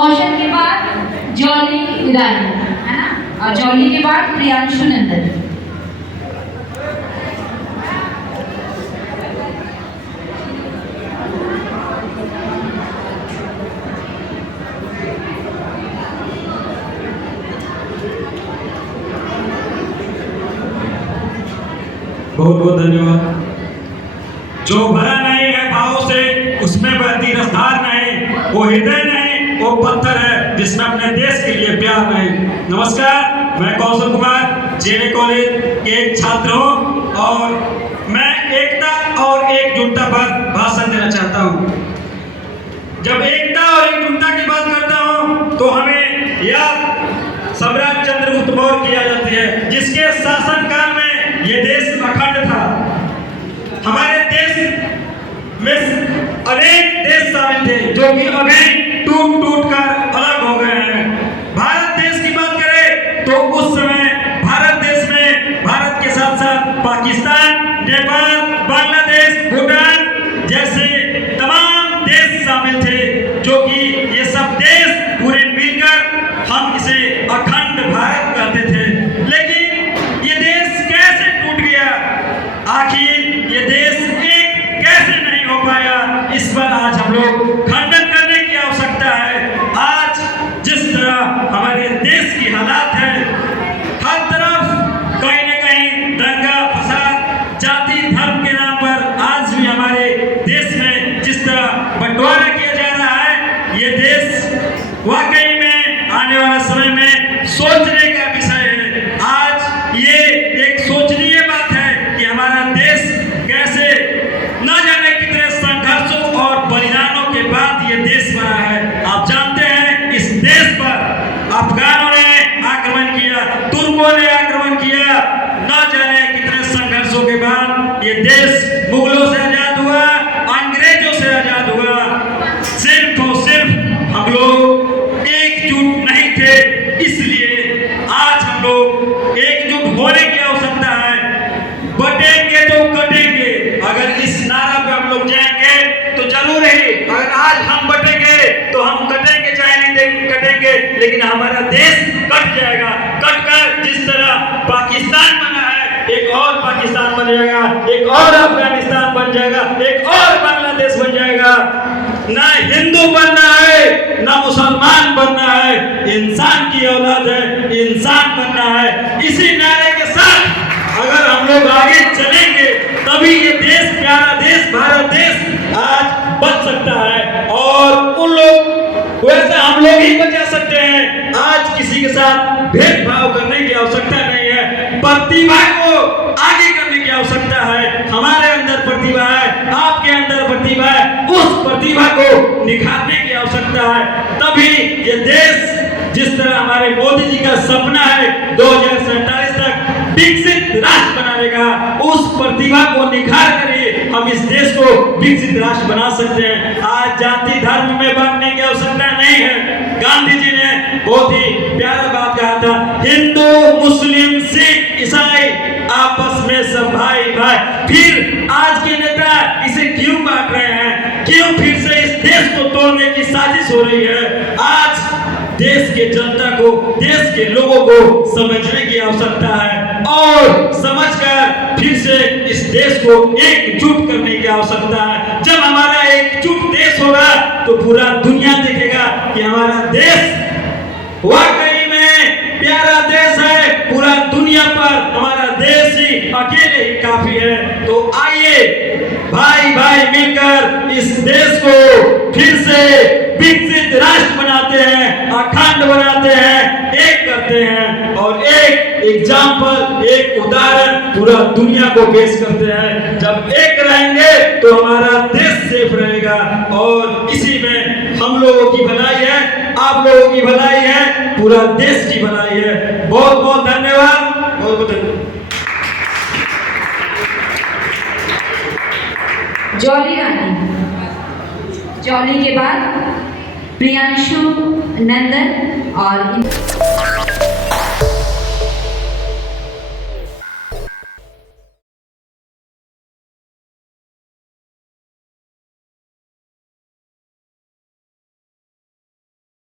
कौशल के बाद जॉली ईरानी है ना, और जॉली के बाद प्रियांशु नंदन। बहुत बहुत धन्यवाद। जो भरा नहीं है भावों से उसमें बहती रफ्तार नहीं, वो हृदय नहीं वो पत्थर है जिसमें अपने देश के लिए प्यार नहीं। नमस्कार, मैं कौशल कुमार जेने कॉलेज के एक छात्र हूँ और मैं एकता और एकजुटता पर भाषण देना चाहता हूँ। जब एकता और एकजुटता की बात करता हूँ तो हमें याद सम्राट चंद्रगुप्त मौर्य की आ जाती है, जिसके शासनकाल में ये देश अखंड था। हमारे देश में अनेक देश शामिल थे जो कि अभी टूट कर अलग हो गए हैं। भारत देश की बात करें तो उस समय भारत देश में भारत के साथ साथ पाकिस्तान, नेपाल, बांग्लादेश, भूटान जैसे तमाम देश शामिल थे, जो कि ये सब देश पूरे मिलकर हम इसे अखंड भारत कहते थे। लेकिन ये देश कैसे टूट गया, आखिर ये देश एक कैसे नहीं हो पाया, इस पर आज हम लोग खंडन करने की आवश्यकता है। आज जिस तरह हमारे देश की हालात है, हर तरफ कहीं न कहीं दंगा फसाद जाति धर्म के नाम पर आज भी हमारे देश में जिस तरह बंटवारा किया जा रहा है, ये देश वाकई में आने वाले समय में सोचने का विषय है। आज ये एक सोचनीय बात है कि हमारा देश कैसे न जाने कितने संघर्षों और बलिदानों के बाद ये देश बना है। आप जानते हैं इस देश पर अफगानों ने आक्रमण किया, तुर्कों ने आक्रमण किया, न जाने कितने संघर्षों के बाद ये देश मुगलों से आजाद हुआ, अंग्रेजों से आजाद हुआ। सिर्फ और सिर्फ हम लोग एकजुट नहीं थे, इसलिए आज हम लोग एकजुट होने की आवश्यकता है। बटेंगे तो कटेंगे, अगर इस नारा पे हम लोग जाएंगे तो जरूर ही, अगर आज हम बटेंगे तो हम कटेंगे, चाहे नहीं कटेंगे, लेकिन हमारा देश कट जाएगा। कट कर जिस तरह पाकिस्तान बना है, एक और पाकिस्तान बन जाएगा, एक और अफगानिस्तान बन जाएगा, एक और बांग्लादेश बन जाएगा। ना हिंदू बनना है ना मुसलमान बनना है, इंसान की औलाद है, इंसान बनना है। इसी नारे के साथ अगर हम लोग आगे चलेंगे तभी ये देश, प्यारा देश, भारत देश आज बच सकता है। और उन लोग वैसे हम लोग ही बचा सकते हैं। आज किसी के साथ भेदभाव करने की आवश्यकता नहीं है, प्रतिभा को आगे करने की आवश्यकता है। हमारे अंदर प्रतिभा है, आपके अंदर प्रतिभा है, उस प्रतिभा को निखारने की आवश्यकता है। तभी ये देश जिस तरह हमारे मोदी जी का सपना है 2047 तक विकसित राष्ट्र बनाने का, उस प्रतिभा को निखार कर हम इस देश को विकसित राष्ट्र बना सकते हैं। आज जाति धर्म में बांटने की आवश्यकता नहीं है। गांधी जी ने बहुत ही प्यारा बात कहा था, हिंदू मुस्लिम सिख ईसाई आपस में सब भाई भाई। फिर आज के नेता इसे क्यों बांट रहे हैं, क्यों फिर से इस देश को तोड़ने की साजिश हो रही है। आज देश के जनता को, देश के लोगों को समझने की आवश्यकता है और समझकर फिर से इस देश को एकजुट करने की आवश्यकता है। जब हमारा एकजुट देश होगा तो पूरा दुनिया देखेगा कि हमारा देश वाकई में प्यारा देश है। पूरा दुनिया पर हमारा देश ही अकेले ही काफी है। तो आइए भाई भाई मिलकर इस देश को फिर से विकसित राष्ट्र बनाते हैं, अखंड बनाते हैं, एक करते हैं और एक एग्जाम्पल, एक उदाहरण पूरा दुनिया को पेश करते हैं। जब एक रहेंगे तो हमारा देश सेफ रहेगा और इसी में हम लोगों की भलाई है, आप लोगों की भलाई है, पूरा देश की भलाई है। बहुत बहुत धन्यवाद, बहुत बहुत धन्यवाद। जॉली रानी, जॉली के बाद प्रियांशु नंदन और